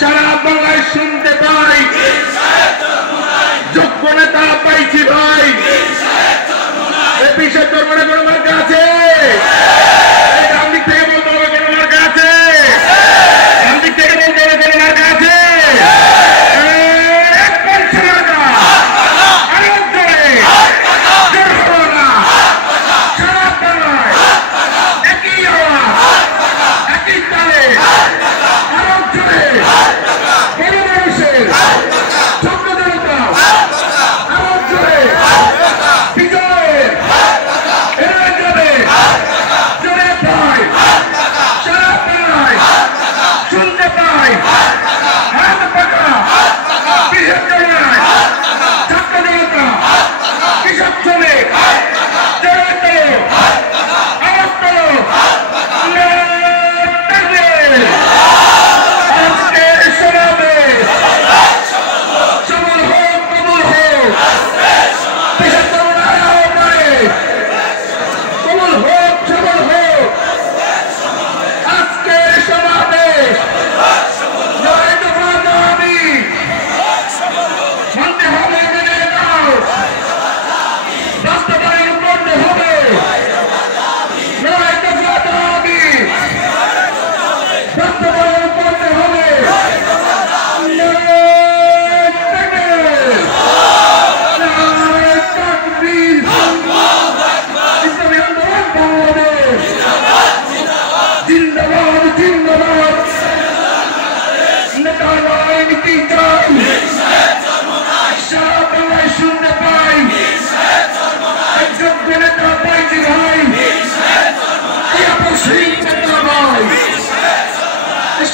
সারা বাংলায় শুনতে পাই যোগ্য নেতা পাইছি ভাই পিসের দরবারে কোনো মার্কা আছে ডান দিক থেকে বলতে হবে কোনো মার্কা আছে ডান দিক থেকে বলতে হবে কোনো মার্কা আছে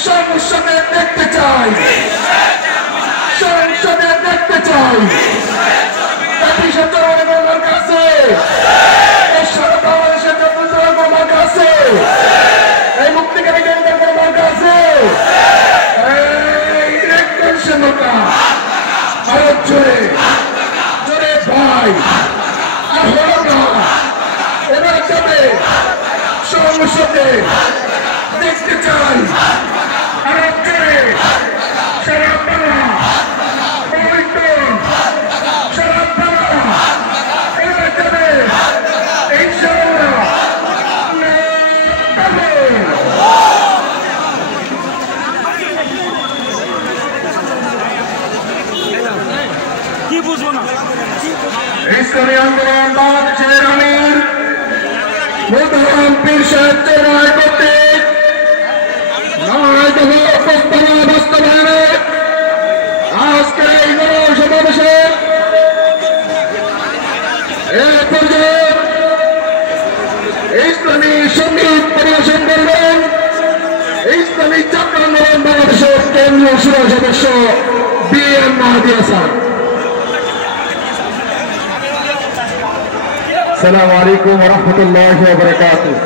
সংসদে দেখতে চাই সংসদে দেখতে চাই আমার কাছে সারা বাংলাদেশের আমার কাছে এই মুক্তিকারী কেন্দ্রের আমার কাছে জোরে জোরে ভাই এবার যাবে সংসদে দেখতে চাই ইসলামী আন্দোলন বাংলাদেশের আমির মোহতারাম পীর সাহেব চৌরায় কর্তৃক বাস্তবায়নে আজকের এই গণসমাবেশে ইসলামী সঙ্গীত পরিবেশন করবেন ইসলামী ছাত্র আন্দোলন বাংলাদেশের কেন্দ্রীয় সুরা সদস্য BM মাহাদি হাসান। আসসালামু আলাইকুম ওয়া রাহমাতুল্লাহি ওয়া বারাকাতুহু।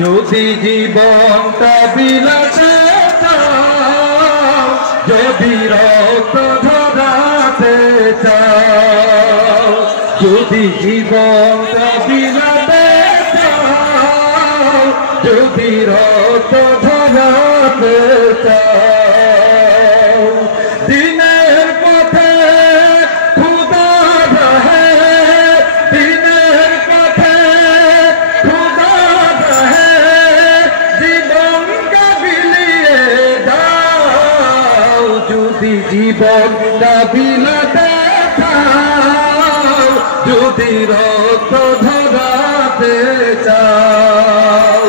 যদি জীবনটা বিলাতে চাও যদি রক্ত ঝরাতে চাও যদি জীবনটা বিলাতে চাও যদি রক্ত ঝরাতে চাও দিনের পথে খুদা রহে দিনের পথে খুদা রহে জীবনটা বিলিয়ে দাও যদি জীবনটা বিলাতে চাও যদি রক্ত ঝরাতে চাও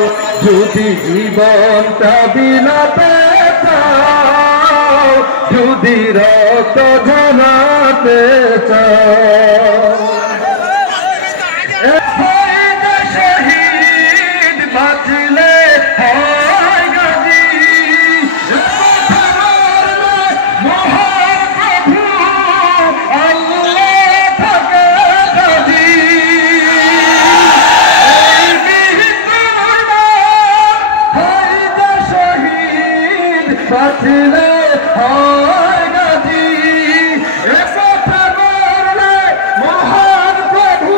যদি জীবনটা বিলাতে চাও যদি রক্ত ঝরাতে চাও শহীদ বাঁচলে হয় গাজী মহাপ্রভু আল্লাহ থাকে গাজী শহীদ বাঁচলে হয় গাজী মহান প্রভু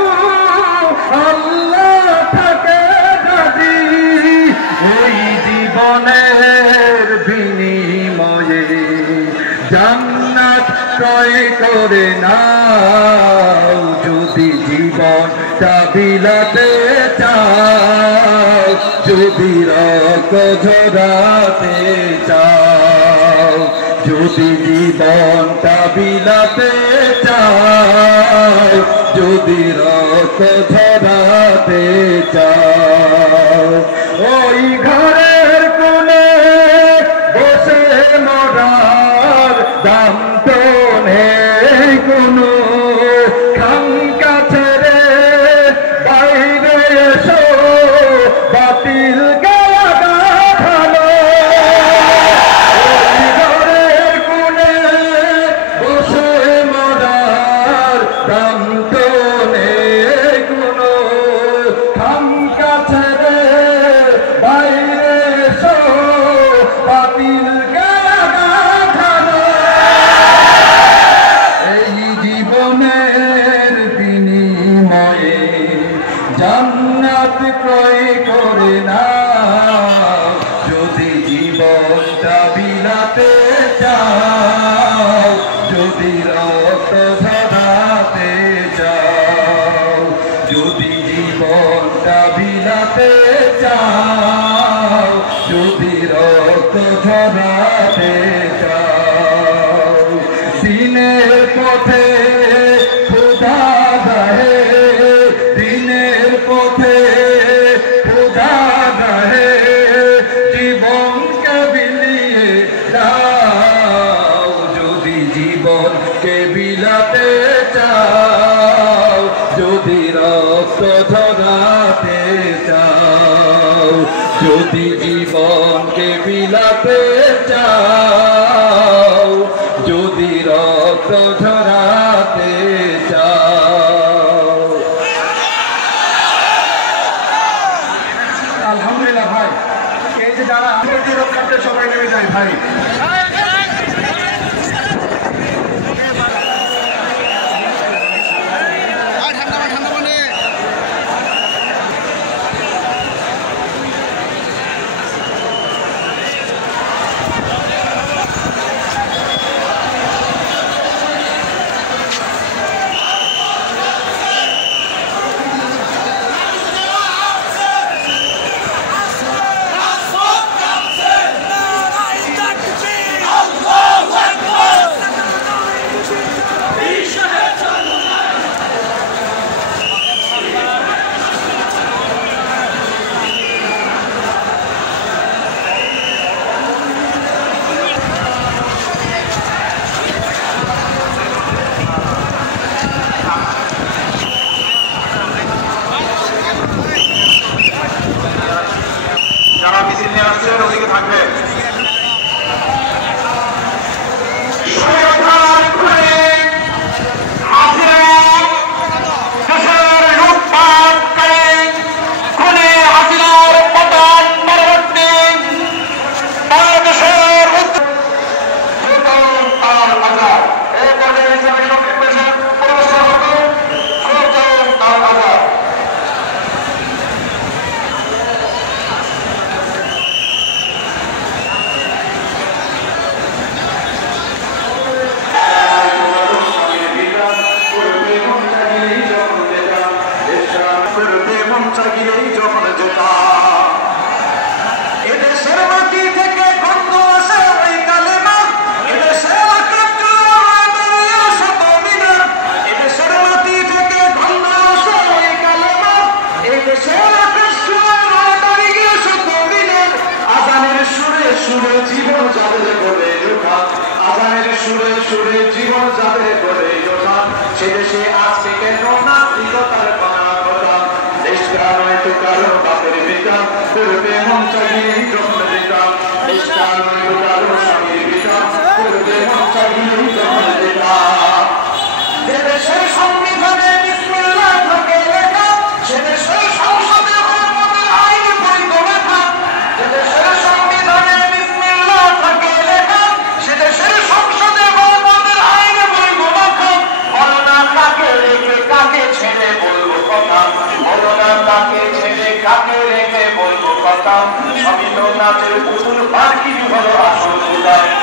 আল্লাহ থাকে গাজী ওই জীব জীবনের বিনিময়ে জান্নাত ক্রয় করে নাও যদি জীবনটা বিলাতে চাও যদি রক্ত ঝরাতে চাও যদি জীবনটা বিলাতে চাও যদি রক্ত ঝরাতে চাও ওই ঘরের কোণে বসে মরার দাম তো নেই কোনো খাঙ্কা ছেড়ে বাইরে এসো বাতিল গায়া গাথালো ওই ঘরের কোণে বসে মরার দাম তো নেই কোনো খাঙ্কা ছেড়ে বাইরে এসো বাতিল গায়া গাথালো এই জীবনের বিনিময়ে জান্নাত ক্রয় করে নাও যদি জীবনটা বিলাতে চাও যদি রক্ত ঝরাতে চাও যদি জীবনটা বিলাতে চাও যদি রক্ত ঝরাতে চাও দিনের পথে খোদা গাহে দিনের পথে খোদা গাহে জীবনকে বিলিয়ে দাও যদি জীবনকে বিলাতে চাও যদি রক্ত ঝরাতে চাও যদি জীবনকে বিলাতে চাও যদি রক্ত ঝরাতে চাও আলহামদুলিল্লাহ ভাই এই যে যারা আমাদের রক্ষার্থে সবাই নেমে যায় ভাই যারা মিছিল নিয়ে আসছেন ওদিকে থাকবে যখন যেটা এদেশের মাটি থেকে গন্ধ আসে ওই কালেমা এদেশের এদেশের মাটি থেকে গন্ধ আসে ওই কালেমা এদেশের আজানের সুরে সুরে জীবন যাদের করে ওঠা আজানের সুরে সুরে জীবন যাদের করে ওঠা সে দেশে আজকে কেন নাস্তিকতার দেশটা নয় তো কারো বাপের বেটা করবে মন চাইলে যখন যেটা দেশটা নয় তো কারো স্বামীর বেটা করবে মন চাইলে যখন যেটা দেশের সংবিধানে বিসমিল্লাহ থাকে লেখা সে দেশের সংসদে আইন বৈধ লেখা দেশের সংবিধানে বিসমিল্লাহ থাকে লেখা সে দেশের সংসদে আইন বৈধ লেখা বলো না কাকে রেখে কাকে ছেড়ে বলবো কথা বলো না কাকে ছেড়ে কাকে রেখে বলবো কথা সঙ্গীত নাচের পুতুল পার্কিং হলো আসল